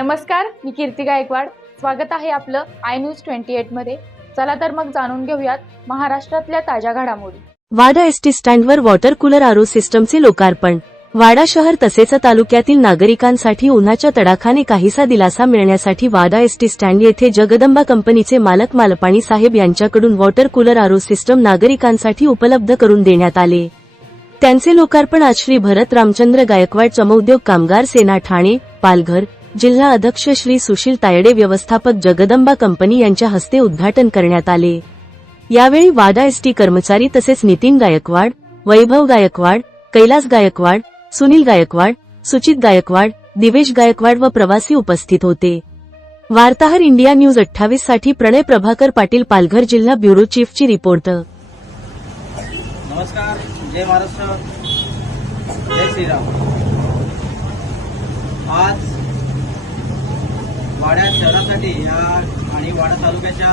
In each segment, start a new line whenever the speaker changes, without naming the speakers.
नमस्कार मी कीर्ती गायकवाड. स्वागत आहे आपलं आय न्यूज ट्वेंटी एटमध्ये. चला तर मग जाणून घेऊयात महाराष्ट्रातल्या ताज्या घडामोडी.
वाडा एसटी स्टँडवर वॉटर कूलर आरो सिस्टमचे लोकार्पण. वाडा शहर तसेच तालुक्यातील नागरिकांसाठी उन्हाच्या तडाखाने काहीसा दिलासा मिळण्यासाठी वाडा एसटी स्टँड येथे जगदंबा कंपनीचे मालक मालपाणी साहेब यांच्याकडून वॉटर कूलर आरो सिस्टम नागरिकांसाठी उपलब्ध करून देण्यात आले. त्यांचे लोकार्पण आज श्री भरत रामचंद्र गायकवाड चमउद्योग कामगार सेना ठाणे पालघर जिल्हा अध्यक्ष श्री सुशील तायडे व्यवस्थापक जगदंबा कंपनी यांच्या हस्ते उद्घाटन करण्यात आले. यावेळी वाडा एसटी कर्मचारी तसेच नितीन गायकवाड वैभव गायकवाड कैलास गायकवाड सुनील गायकवाड सुचित गायकवाड दिवेश गायकवाड व प्रवासी उपस्थित होते. वार्ताहर इंडिया न्यूज अठ्ठावीससाठी प्रणय प्रभाकर पाटील पालघर जिल्हा ब्युरो चीफची रिपोर्ट.
नमस्कार जय महाराष्ट्र. जय श्रीराम. आज वाड्या शहरासाठी या आणि वाडा तालुक्याच्या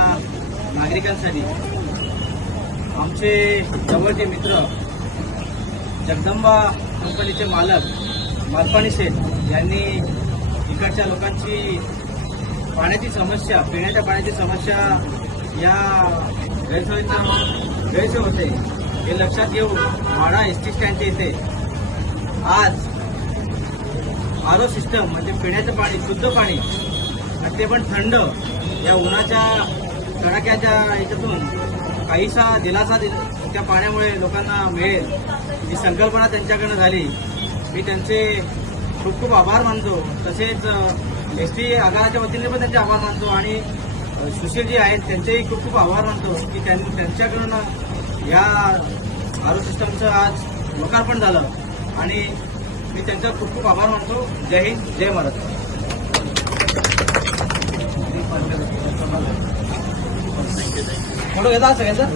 नागरिकांसाठी आमचे जवळचे मित्र जगदंबा कंपनीचे मालक मालपाणी शेठ यांनी इकडच्या लोकांची पाण्याची समस्या पिण्याच्या पाण्याची समस्या या गैरसोयीचा गैरसोय होते हे लक्षात घेऊन वाडा एस टी स्टँडच्या इथे आज आरो सिस्टम म्हणजे पिण्याचं पाणी शुद्ध पाणी आणि ते पण थंड. या उन्हाच्या कडाक्याच्या याच्यातून काहीसा दिलासा दि- त्या पाण्यामुळे लोकांना मिळेल. ही संकल्पना त्यांच्याकडनं झाली मी त्यांचे खूप खूप आभार मानतो. तसेच एस टी आगाराच्या वतीने पण त्यांचे आभार मानतो आणि सुशील सुशीलजी आहेत त्यांचेही खूप खूप आभार मानतो की त्यांनी त्यांच्याकडनं या आरो सिस्टमचं आज लोकार्पण झालं. आणि मी त्यांचा खूप खूप आभार मानतो. जय हिंद जय महाराष्ट्र फोटो घेता सगळ्यांचा